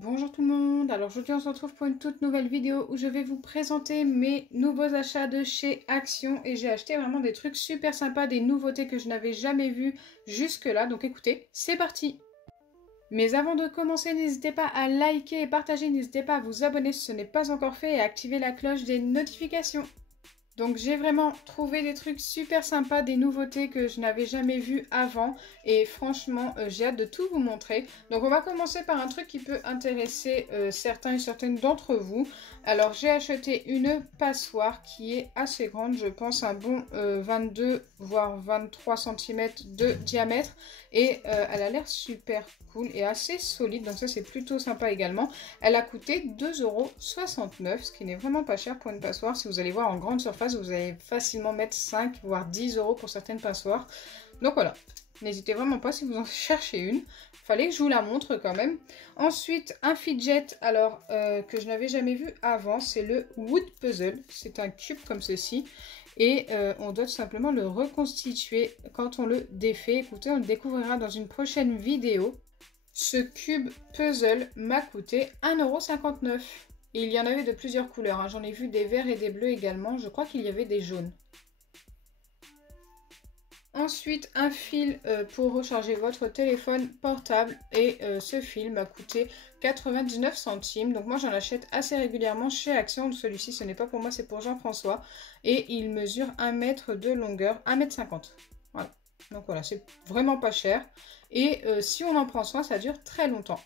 Bonjour tout le monde, alors aujourd'hui on se retrouve pour une toute nouvelle vidéo où je vais vous présenter mes nouveaux achats de chez Action et j'ai acheté vraiment des trucs super sympas, des nouveautés que je n'avais jamais vues jusque là, donc écoutez, c'est parti! Mais avant de commencer, n'hésitez pas à liker et partager, n'hésitez pas à vous abonner si ce n'est pas encore fait et à activer la cloche des notifications. Donc j'ai vraiment trouvé des trucs super sympas, des nouveautés que je n'avais jamais vues avant et franchement j'ai hâte de tout vous montrer. Donc on va commencer par un truc qui peut intéresser certains et certaines d'entre vous. Alors j'ai acheté une passoire qui est assez grande, je pense un bon 22 voire 23 cm de diamètre et elle a l'air super cool et assez solide, donc ça c'est plutôt sympa également. Elle a coûté 2,69 €, ce qui n'est vraiment pas cher pour une passoire. Si vous allez voir en grande surface, vous allez facilement mettre 5 voire 10 € pour certaines passoires. Donc voilà, n'hésitez vraiment pas si vous en cherchez une. Fallait que je vous la montre quand même. Ensuite, un fidget, alors que je n'avais jamais vu avant, c'est le Wood Puzzle. C'est un cube comme ceci. Et on doit tout simplement le reconstituer quand on le défait. Écoutez, on le découvrira dans une prochaine vidéo. Ce cube puzzle m'a coûté 1,59 €. Et il y en avait de plusieurs couleurs, hein. J'en ai vu des verts et des bleus également. Je crois qu'il y avait des jaunes. Ensuite, un fil pour recharger votre téléphone portable. Et ce fil m'a coûté 99 centimes. Donc moi, j'en achète assez régulièrement chez Action. Celui-ci, ce n'est pas pour moi, c'est pour Jean-François. Et il mesure 1 mètre de longueur, 1,50 m. Voilà. Donc voilà, c'est vraiment pas cher. Et si on en prend soin, ça dure très longtemps.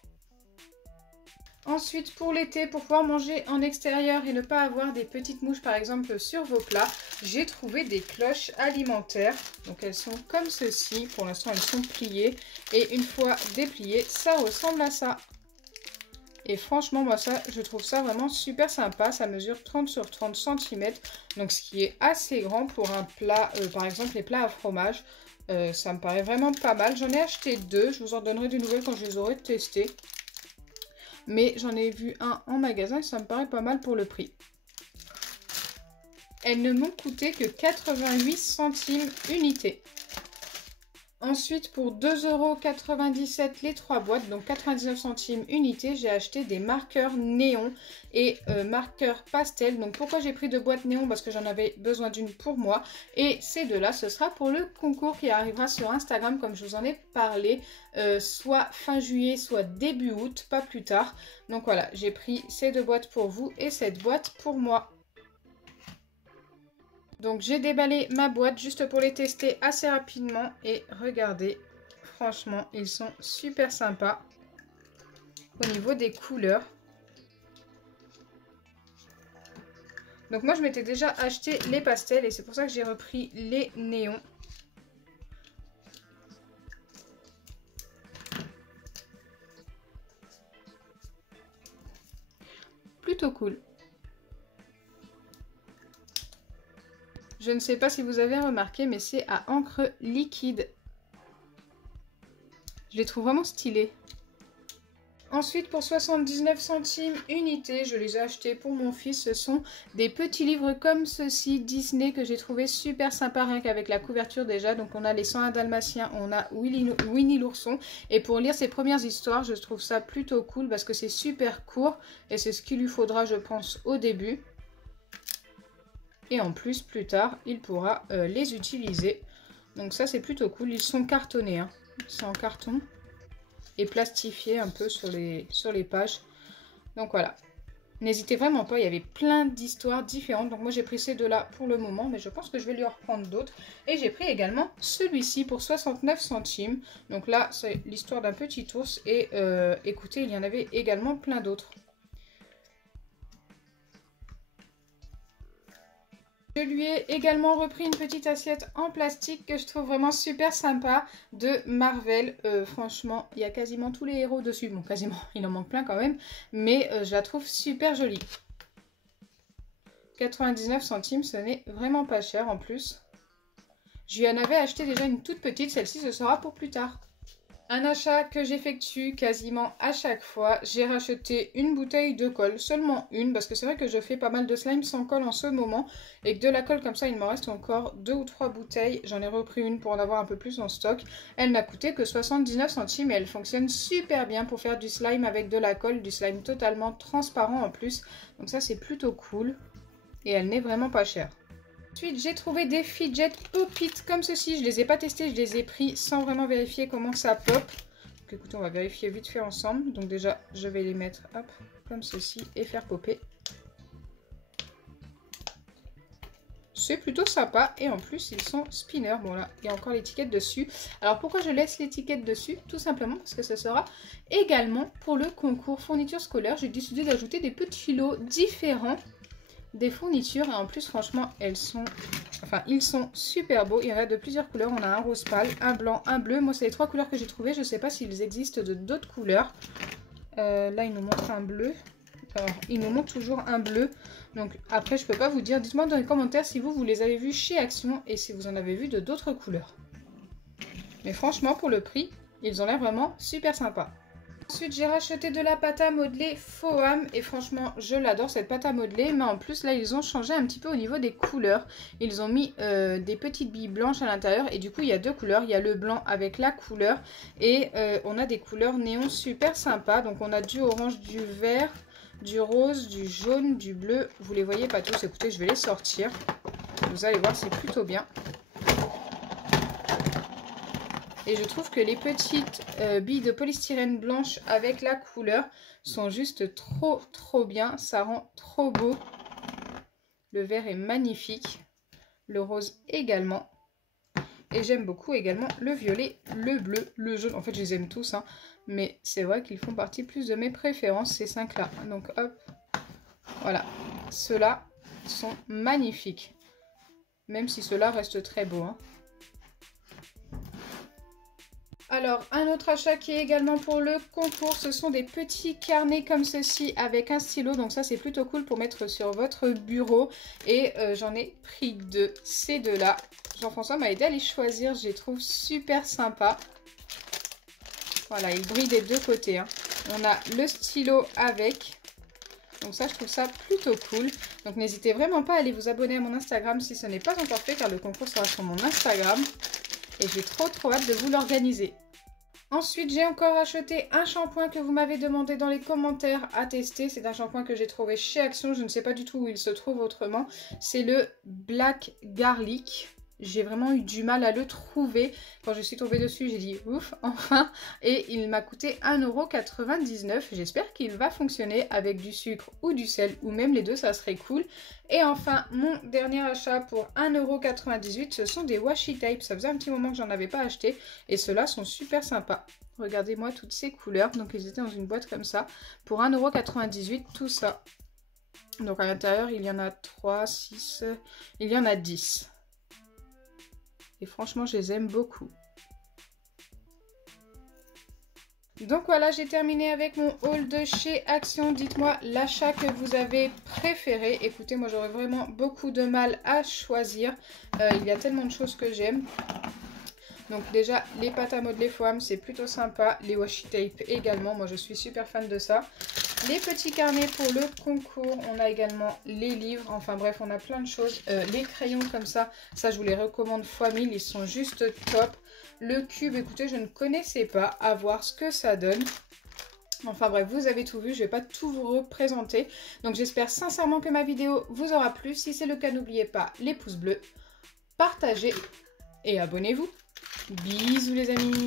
Ensuite, pour l'été, pour pouvoir manger en extérieur et ne pas avoir des petites mouches par exemple sur vos plats, j'ai trouvé des cloches alimentaires. Donc elles sont comme ceci. Pour l'instant, elles sont pliées. Et une fois dépliées, ça ressemble à ça. Et franchement, moi, ça, je trouve ça vraiment super sympa. Ça mesure 30 sur 30 cm. Donc ce qui est assez grand pour un plat, par exemple les plats à fromage. Ça me paraît vraiment pas mal. J'en ai acheté deux. Je vous en donnerai des nouvelles quand je les aurai testées. Mais j'en ai vu un en magasin et ça me paraît pas mal pour le prix. Elles ne m'ont coûté que 88 centimes unité. Ensuite, pour 2,97 € les 3 boîtes, donc 99 centimes unité, j'ai acheté des marqueurs néon et marqueurs pastel. Donc pourquoi j'ai pris 2 boîtes néon? Parce que j'en avais besoin d'une pour moi. Et ces deux-là, ce sera pour le concours qui arrivera sur Instagram, comme je vous en ai parlé, soit fin juillet, soit début août, pas plus tard. Donc voilà, j'ai pris ces 2 boîtes pour vous et cette boîte pour moi. Donc j'ai déballé ma boîte juste pour les tester assez rapidement et regardez, franchement ils sont super sympas au niveau des couleurs. Donc moi je m'étais déjà acheté les pastels et c'est pour ça que j'ai repris les néons. Plutôt cool. Je ne sais pas si vous avez remarqué, mais c'est à encre liquide. Je les trouve vraiment stylés. Ensuite, pour 79 centimes unité, je les ai achetés pour mon fils. Ce sont des petits livres comme ceci, Disney, que j'ai trouvé super sympa, rien qu'avec la couverture déjà. Donc on a les 101 Dalmatiens, on a Winnie l'ourson. Et pour lire ses premières histoires, je trouve ça plutôt cool parce que c'est super court. Et c'est ce qu'il lui faudra, je pense, au début. Et en plus, plus tard, il pourra les utiliser. Donc ça, c'est plutôt cool. Ils sont cartonnés, hein. C'est en carton. Et plastifiés un peu sur les pages. Donc voilà. N'hésitez vraiment pas, il y avait plein d'histoires différentes. Donc moi, j'ai pris ces deux-là pour le moment. Mais je pense que je vais lui en reprendre d'autres. Et j'ai pris également celui-ci pour 69 centimes. Donc là, c'est l'histoire d'un petit ours. Et écoutez, il y en avait également plein d'autres. Je lui ai également repris une petite assiette en plastique que je trouve vraiment super sympa de Marvel. Franchement, il y a quasiment tous les héros dessus. Bon, quasiment, il en manque plein quand même. Mais je la trouve super jolie. 99 centimes, ce n'est vraiment pas cher en plus. Je lui en avais acheté déjà une toute petite. Celle-ci, ce sera pour plus tard. Un achat que j'effectue quasiment à chaque fois, j'ai racheté une bouteille de colle, seulement une, parce que c'est vrai que je fais pas mal de slime sans colle en ce moment, et que de la colle comme ça, il me reste encore 2 ou 3 bouteilles. J'en ai repris une pour en avoir un peu plus en stock. Elle n'a coûté que 79 centimes et elle fonctionne super bien pour faire du slime avec de la colle, du slime totalement transparent en plus. Donc ça, c'est plutôt cool, et elle n'est vraiment pas chère. Ensuite, j'ai trouvé des fidget pop-it comme ceci. Je les ai pas testés, je les ai pris sans vraiment vérifier comment ça pop. Donc écoutez, on va vérifier vite fait ensemble. Donc déjà, je vais les mettre hop, comme ceci et faire popper. C'est plutôt sympa et en plus, ils sont spinners. Bon là, il y a encore l'étiquette dessus. Alors pourquoi je laisse l'étiquette dessus? Tout simplement parce que ce sera également pour le concours fourniture scolaire. J'ai décidé d'ajouter des petits lots différents des fournitures et en plus franchement ils sont super beaux. Il y en a de plusieurs couleurs, on a un rose pâle, un blanc, un bleu. Moi c'est les 3 couleurs que j'ai trouvées, je ne sais pas s'ils existent de d'autres couleurs. Là il nous montre un bleu, alors il nous montre toujours un bleu, donc après je peux pas vous dire, dites-moi dans les commentaires si vous les avez vus chez Action et si vous en avez vu de d'autres couleurs. Mais franchement pour le prix ils ont l'air vraiment super sympas. Ensuite, j'ai racheté de la pâte à modeler Foam et franchement, je l'adore cette pâte à modeler. Mais en plus, là, ils ont changé un petit peu au niveau des couleurs. Ils ont mis des petites billes blanches à l'intérieur et du coup, il y a 2 couleurs. Il y a le blanc avec la couleur et on a des couleurs néon super sympas. Donc, on a du orange, du vert, du rose, du jaune, du bleu. Vous les voyez pas tous, écoutez, je vais les sortir. Vous allez voir, c'est plutôt bien. Et je trouve que les petites billes de polystyrène blanche avec la couleur sont juste trop bien. Ça rend trop beau. Le vert est magnifique. Le rose également. Et j'aime beaucoup également le violet, le bleu, le jaune. En fait, je les aime tous. Hein. Mais c'est vrai qu'ils font partie plus de mes préférences, ces 5-là. Donc hop. Voilà. Ceux-là sont magnifiques. Même si ceux-là restent très beaux. Hein. Alors, un autre achat qui est également pour le concours, ce sont des petits carnets comme ceci avec un stylo. Donc ça, c'est plutôt cool pour mettre sur votre bureau. Et j'en ai pris 2, ces 2-là. Jean-François m'a aidé à les choisir, je les trouve super sympas. Voilà, ils brillent des 2 côtés. Hein. On a le stylo avec. Donc ça, je trouve ça plutôt cool. Donc n'hésitez vraiment pas à aller vous abonner à mon Instagram si ce n'est pas encore fait, car le concours sera sur mon Instagram. Et j'ai trop hâte de vous l'organiser. Ensuite, j'ai encore acheté un shampoing que vous m'avez demandé dans les commentaires à tester. C'est un shampoing que j'ai trouvé chez Action. Je ne sais pas du tout où il se trouve autrement. C'est le Black Garlic. J'ai vraiment eu du mal à le trouver. Quand je suis tombée dessus, j'ai dit ouf, enfin. Et il m'a coûté 1,99 €. J'espère qu'il va fonctionner avec du sucre ou du sel, ou même les deux, ça serait cool. Et enfin, mon dernier achat pour 1,98 €, ce sont des washi tape. Ça faisait un petit moment que j'en avais pas acheté. Et ceux-là sont super sympas. Regardez-moi toutes ces couleurs. Donc ils étaient dans une boîte comme ça. Pour 1,98 €, tout ça. Donc à l'intérieur, il y en a 3, 6, il y en a 10. Et franchement, je les aime beaucoup. Donc voilà, j'ai terminé avec mon haul de chez Action. Dites-moi l'achat que vous avez préféré. Écoutez, moi j'aurais vraiment beaucoup de mal à choisir. Il y a tellement de choses que j'aime. Donc déjà, les pâtes à modeler Foam, c'est plutôt sympa. Les washi tape également, moi je suis super fan de ça. Les petits carnets pour le concours, on a également les livres, enfin bref, on a plein de choses. Les crayons comme ça je vous les recommande fois 1000, ils sont juste top. Le cube, écoutez, je ne connaissais pas, à voir ce que ça donne. Enfin bref, vous avez tout vu, je ne vais pas tout vous représenter. Donc j'espère sincèrement que ma vidéo vous aura plu. Si c'est le cas, n'oubliez pas les pouces bleus, partagez et abonnez-vous. Bisous les amis.